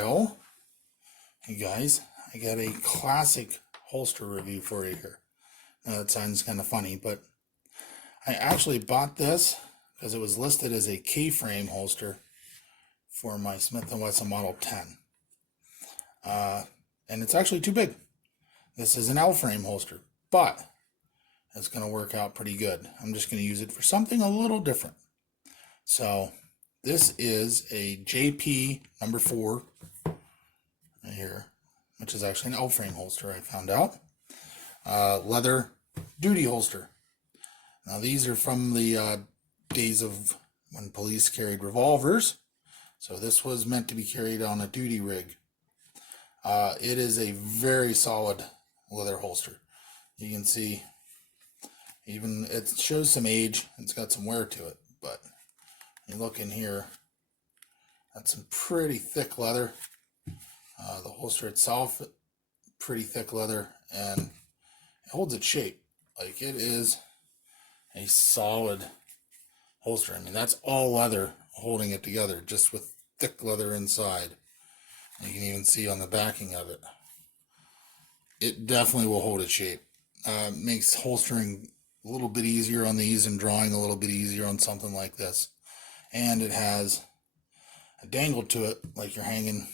while, you guys, I got a classic holster review for you here. Now, that sounds kind of funny, but I actually bought this because it was listed as a keyframe holster for my Smith & Wesson Model 10. And it's actually too big. This is an L-frame holster, but it's going to work out pretty good. I'm just going to use it for something a little different. So this is a JP number 4 right here, which is actually an L-frame holster, I found out. Leather duty holster. Now these are from the days of when police carried revolvers. So this was meant to be carried on a duty rig. It is a very solid leather holster. You can see even it shows some age. It's got some wear to it, but you look in here, that's some pretty thick leather. The holster itself, pretty thick leather, and it holds its shape. Like, it is a solid holster. I mean, that's all leather holding it together, just with thick leather inside. You can even see on the backing of it. It definitely will hold its shape. Makes holstering a little bit easier on these and drawing a little bit easier on something like this. And it has a dangle to it like you're hanging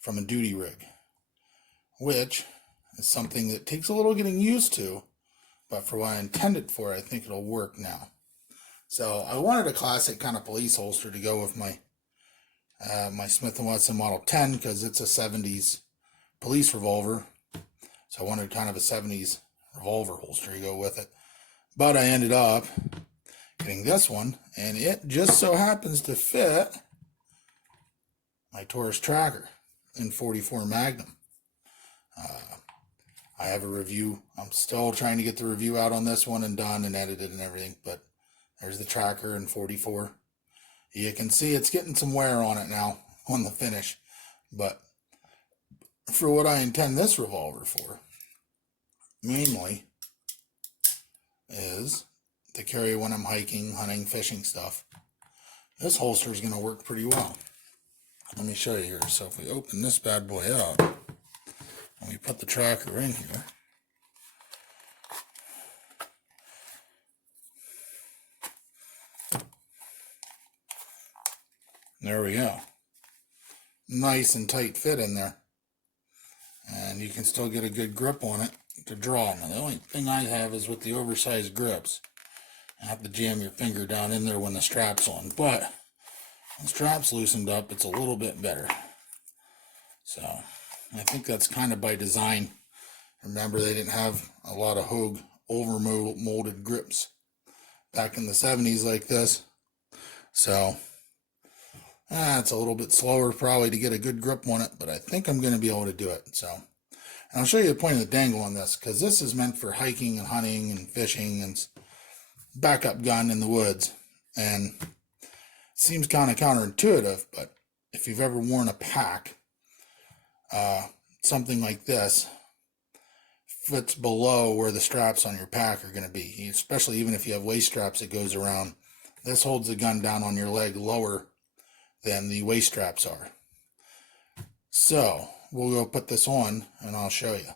from a duty rig, which is something that takes a little getting used to, but for what I intended for, I think it'll work now. So I wanted a classic kind of police holster to go with my my Smith & Wesson Model 10 because it's a 70s police revolver. So I wanted kind of a 70s revolver holster to go with it. But I ended up getting this one, and it just so happens to fit my Taurus Tracker in 44 Magnum. I have a review. I'm still trying to get the review out on this one and done and edited and everything, but there's the Tracker in 44. You can see it's getting some wear on it now on the finish, but for what I intend this revolver for, mainly, is to carry when I'm hiking, hunting, fishing stuff. This holster is going to work pretty well. Let me show you here. So if we open this bad boy up, and we put the Tracker in here, there we go. Nice and tight fit in there. And you can still get a good grip on it to draw. Now, the only thing I have is with the oversized grips. I have to jam your finger down in there when the strap's on. But when the strap's loosened up, it's a little bit better. So I think that's kind of by design. Remember, they didn't have a lot of Hogue over-molded grips back in the 70s like this. So it's a little bit slower probably to get a good grip on it, but I think I'm going to be able to do it. So, and I'll show you the point of the dangle on this, because this is meant for hiking and hunting and fishing and backup gun in the woods. And it seems kind of counterintuitive, but if you've ever worn a pack, something like this fits below where the straps on your pack are going to be, especially even if you have waist straps that goes around. This holds the gun down on your leg lower than the waist straps are. So we'll go put this on and I'll show you.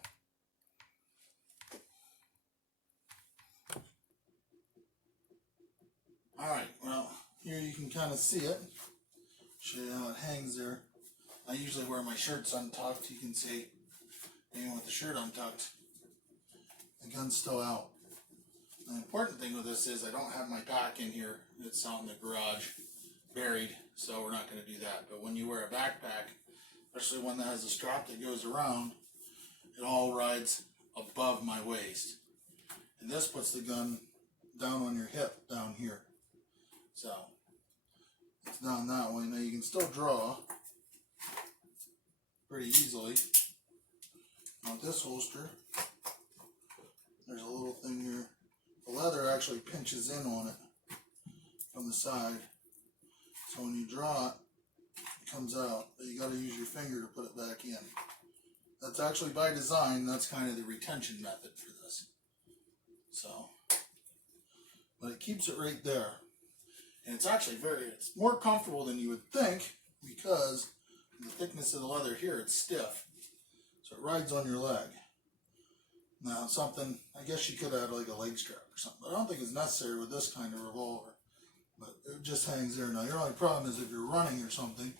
Alright, well, here you can kind of see it. Show you how it hangs there. I usually wear my shirts untucked. You can see, even with the shirt untucked, the gun's still out. The important thing with this is I don't have my pack in here. It's out in the garage, buried, so we're not going to do that. But when you wear a backpack, especially one that has a strap that goes around, it all rides above my waist. And this puts the gun down on your hip down here. So it's down that way. Now you can still draw pretty easily. On this holster, there's a little thing here. The leather actually pinches in on it from the side. So when you draw it, it comes out. But you got to use your finger to put it back in. That's actually by design. That's kind of the retention method for this. So, but it keeps it right there. And it's actually it's more comfortable than you would think, because the thickness of the leather here, it's stiff. So it rides on your leg. Now something, I guess you could add like a leg strap or something. But I don't think it's necessary with this kind of revolver. But it just hangs there. Now your only problem is if you're running or something,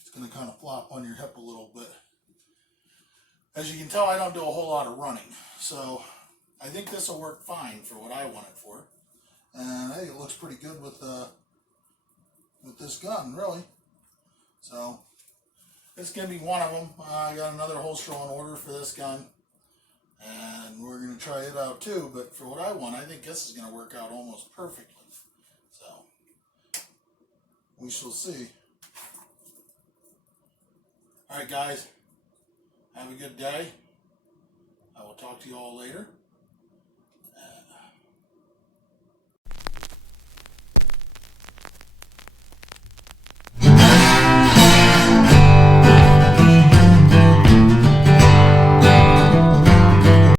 it's going to kind of flop on your hip a little bit. As you can tell, I don't do a whole lot of running. So I think this will work fine for what I want it for. And I think it looks pretty good with this gun, really. So it's going to be one of them. I got another holster on order for this gun. And we're going to try it out too. But for what I want, I think this is going to work out almost perfectly. So we shall see. Alright guys, have a good day. I will talk to you all later.